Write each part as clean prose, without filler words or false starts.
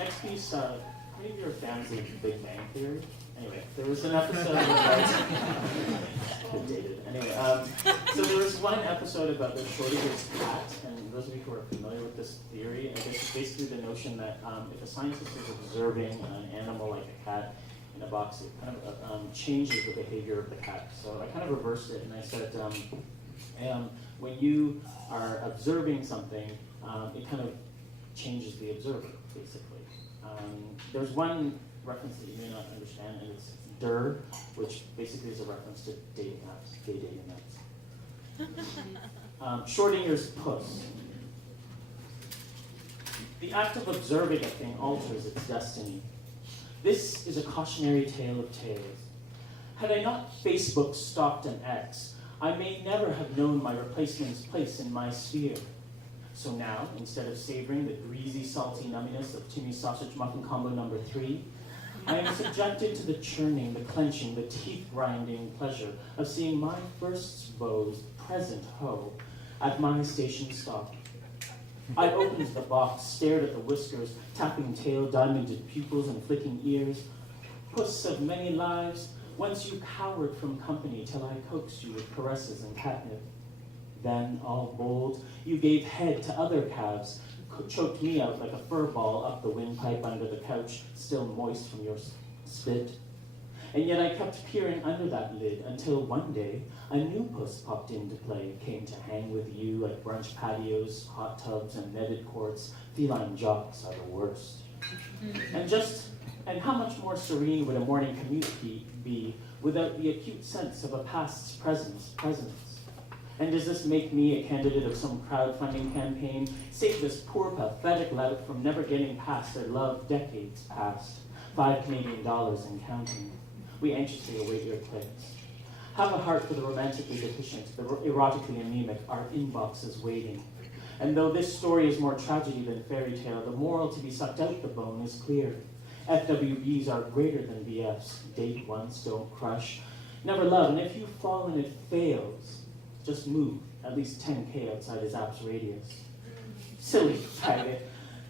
next piece, how many of you are fans of Big Bang Theory? Anyway, there was an episode about... dated. Anyway, so there was one episode about the Schrödinger's cat, and those of you who are familiar with this theory, I guess it's basically the notion that if a scientist is observing an animal like a cat in a box, it kind of changes the behavior of the cat. So I kind of reversed it, and I said, when you are observing something, it kind of changes the observer, basically. There's one reference that you may not understand, and it's DER, which basically is a reference to dating apps, gay dating apps. Schrödinger's Puss. The act of observing a thing alters its destiny. This is a cautionary tale of tales. Had I not Facebook stalked an ex, I may never have known my replacement's place in my sphere. So now, instead of savoring the greasy, salty numminess of Timmy's sausage muffin combo number 3, I am subjected to the churning, the clenching, the teeth-grinding pleasure of seeing my first beau's present hoe at my station stop. I opened the box, stared at the whiskers, tapping tail, diamonded pupils, and flicking ears. Puss of many lives, once you cowered from company till I coaxed you with caresses and catnip. Then, all bold, you gave head to other calves, choked me out like a fur ball up the windpipe under the couch, still moist from your spit. And yet I kept peering under that lid until one day a new Puss popped into play, came to hang with you at brunch patios, hot tubs, and netted courts. Feline jocks are the worst. And how much more serene would a morning commute be without the acute sense of a past's presence? And does this make me a candidate of some crowdfunding campaign? Save this poor, pathetic lout from never getting past their love decades past. $5 Canadian and counting. We anxiously await your clicks. Have a heart for the romantically deficient, the erotically anemic. Our inbox is waiting. And though this story is more tragedy than fairy tale, the moral to be sucked out the bone is clear. FWBs are greater than BFs. Date once, don't crush. Never love, and if you fall and it fails, just move at least 10K outside his app's radius. Silly faggot.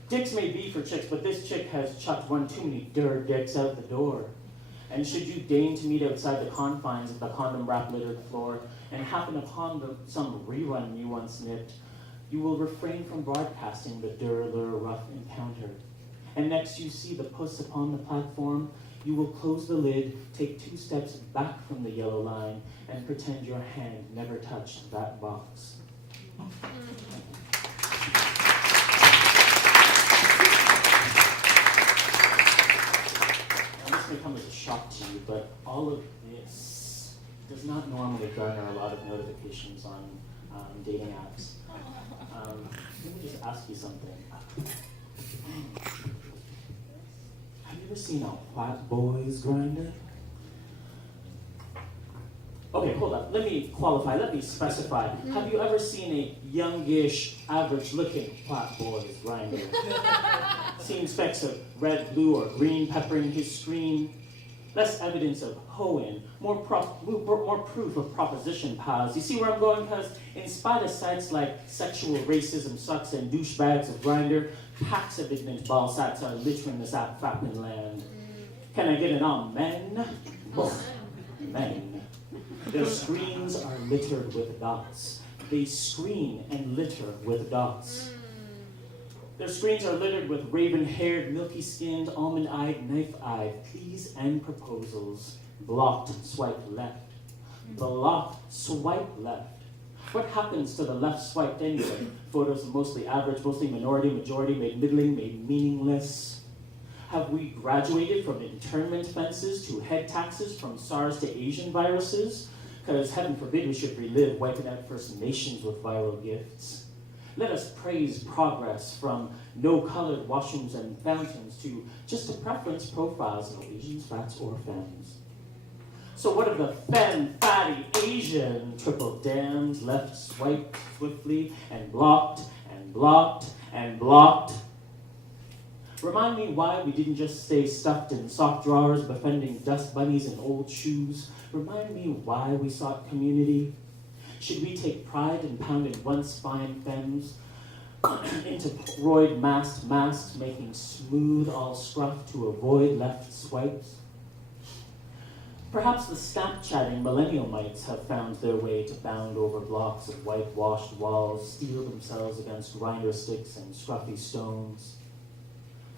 Dicks may be for chicks, but this chick has chucked one too many dirt dicks out the door. And should you deign to meet outside the confines of the condom wrap littered floor and happen upon some rerun you once nipped, you will refrain from broadcasting the lure rough encounter. And next you see the Puss upon the platform, you will close the lid, take 2 steps back from the yellow line, and pretend your hand never touched that box. Now, this may come as a shock to you, but all of this does not normally garner a lot of notifications on dating apps. Let me just ask you something. Have you ever seen a white boys grinder? Okay, hold up. Let me qualify. Let me specify. Have you ever seen a youngish, average-looking white boys grinder? Seen specks of red, blue, or green peppering his screen? Less evidence of hoeing, more proof of proposition piles. You see where I'm going? Because in spite of sites like sexual racism sucks and douchebags of Grindr, packs of ignorant ball sacks are littering this app fapping land. Can I get an amen? Oh, men. Their screens are littered with dots. They screen and litter with dots. Their screens are littered with raven-haired, milky-skinned, almond-eyed, knife-eyed pleas and proposals. Blocked, swipe left. Blocked, swipe left. What happens to the left swiped anyway? Photos of mostly average, mostly minority, majority, made middling, made meaningless. Have we graduated from internment fences to head taxes, from SARS to Asian viruses? Because heaven forbid we should relive wiping out First Nations with viral gifts. Let us praise progress from no-colored washrooms and fountains to just a preference profiles of Asians, fats, or femmes. So what of the femme, fatty, Asian triple damned left swiped swiftly and blocked and blocked and blocked? Remind me why we didn't just stay stuffed in sock drawers, befriending dust bunnies in old shoes. Remind me why we sought community. Should we take pride in pounding once fine femmes into roid mast, making smooth all scruff to avoid left swipes. Perhaps the Snapchatting millennial mites have found their way to bound over blocks of whitewashed walls, steel themselves against grinder sticks and scruffy stones.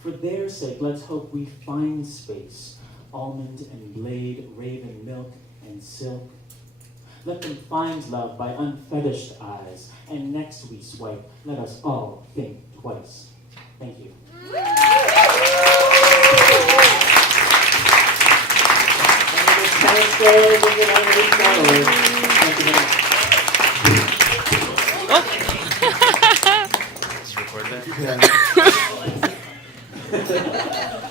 For their sake, let's hope we find space, almond and blade, raven milk and silk. Let them find love by unfetished eyes, and next we swipe, let us all think twice. Thank you. Just record that. Yeah.